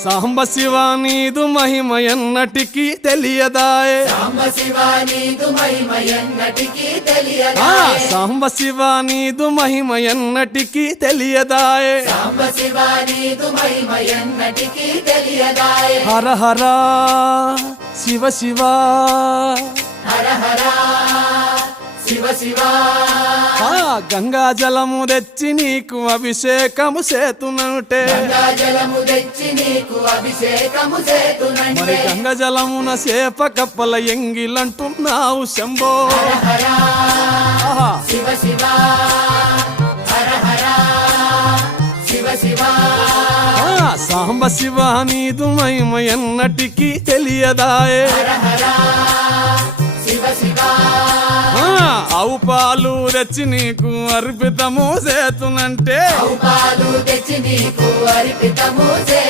సాంబ శివ నీదు మహిమ ఎన్నటికీ తెలియదాయే సాంబ శివ నీదు మహిమ ఎన్నటికీ తెలియదాయే సాంబ శివ నీదు మహిమ ఎన్నటికీ తెలియదాయే సాంబ శివ నీదు మహిమ ఎన్నటికీ తెలియదాయే హర హర శివ శివ హర హర శివ శివ గంగా జలము తెచ్చి నీకు అభిషేకము చేతునంటే గంగా జలము తెచ్చి నీకు అభిషేకము మరి చేతునంటే గంగ జలమున సేప కప్పల ఎంగిలంటున్నావు శంభో హర హర ఆహా. శివ శివ హర హర శివ శివ సాంబ శివ నీదు మహిమ ఎన్నటికీ తెలియదాయే హర హర శివ శివ ఆవు పాలు తెచ్చి నీకు అర్పితము చేతునంటే పాలు తెచ్చి నీకు అర్పితము చే